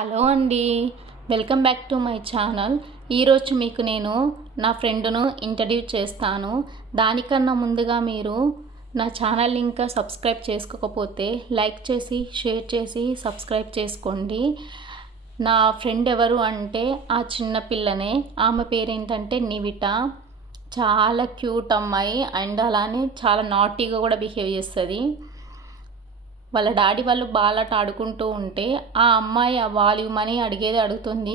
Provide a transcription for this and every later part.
Hello అండి, welcome back to my channel. ఈరోజు మీకు నేను నా ఫ్రెండ్ను ఇంట్రడ్యూస్ చేస్తాను. దానికన్నా ముందుగా మీరు నా ఛానల్ ఇంకా సబ్స్క్రైబ్ చేసుకోకపోతే లైక్ చేసి షేర్ చేసి సబ్స్క్రైబ్ చేసుకోండి. నా ఫ్రెండ్ ఎవరు అంటే ఆ చిన్న పిల్లనే. ఆమె పేరేంటంటే నివిట. చాలా క్యూట్ అమ్మాయి అండ్ అలానే చాలా నాటీగా కూడా బిహేవ్ చేస్తుంది. వాళ్ళ డాడీ వాళ్ళు బాలాట ఆడుకుంటూ ఉంటే ఆ అమ్మాయి ఆ వాల్యూమ్ అని అడుగుతుంది.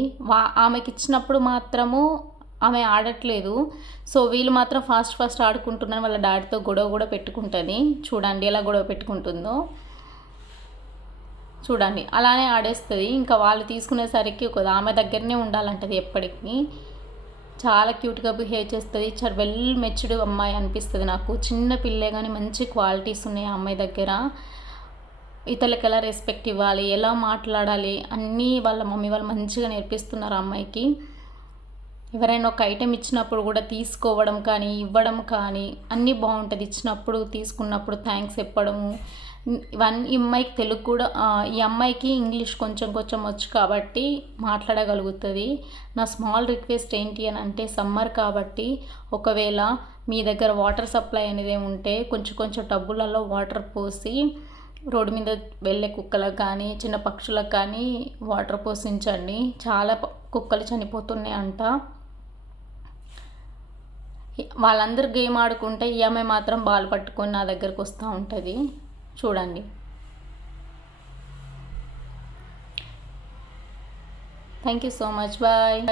ఆమెకి ఇచ్చినప్పుడు మాత్రము ఆమె ఆడట్లేదు. సో వీళ్ళు మాత్రం ఫాస్ట్ ఆడుకుంటున్నారు. వాళ్ళ డాడీతో గొడవ కూడా పెట్టుకుంటుంది. చూడండి ఎలా గొడవ పెట్టుకుంటుందో. చూడండి అలానే ఆడేస్తుంది. ఇంకా వాళ్ళు తీసుకునేసరికి ఆమె దగ్గరనే ఉండాలంటది ఎప్పటికీ. చాలా క్యూట్గా బిహేవ్ చేస్తుంది. చాలా వెల్ మెచ్యూర్డ్ అమ్మాయి అనిపిస్తుంది నాకు. చిన్న పిల్లే కానీ మంచి క్వాలిటీస్ ఉన్నాయి ఆ అమ్మాయి దగ్గర. ఇతరులకు ఎలా రెస్పెక్ట్ ఇవ్వాలి, ఎలా మాట్లాడాలి అన్నీ వాళ్ళ మమ్మీ వాళ్ళు మంచిగా నేర్పిస్తున్నారు అమ్మాయికి. ఎవరైనా ఒక ఐటెం ఇచ్చినప్పుడు కూడా తీసుకోవడం కానీ ఇవ్వడం కానీ అన్నీ బాగుంటుంది. ఇచ్చినప్పుడు తీసుకున్నప్పుడు థ్యాంక్స్ చెప్పడము ఇవన్నీ. ఈ అమ్మాయికి తెలుగు కూడా, ఈ అమ్మాయికి ఇంగ్లీష్ కొంచెం వచ్చు కాబట్టి మాట్లాడగలుగుతుంది. నా స్మాల్ రిక్వెస్ట్ ఏంటి అని అంటే, సమ్మర్ కాబట్టి ఒకవేళ మీ దగ్గర వాటర్ సప్లై అనేది ఉంటే కొంచెం టబ్బులలో వాటర్ పోసి రోడ్డు మీద వెళ్ళే కుక్కలకు కానీ చిన్న పక్షులకు కానీ వాటర్ పోసించండి. చాలా కుక్కలు చనిపోతున్నాయి అంట. వాళ్ళందరూ గేమ్ ఆడుకుంటే ఈ అమ్మాయి మాత్రం బాల్ పట్టుకొని నా దగ్గరకు వస్తూ ఉంటుంది. చూడండి. Thank you so much. Bye.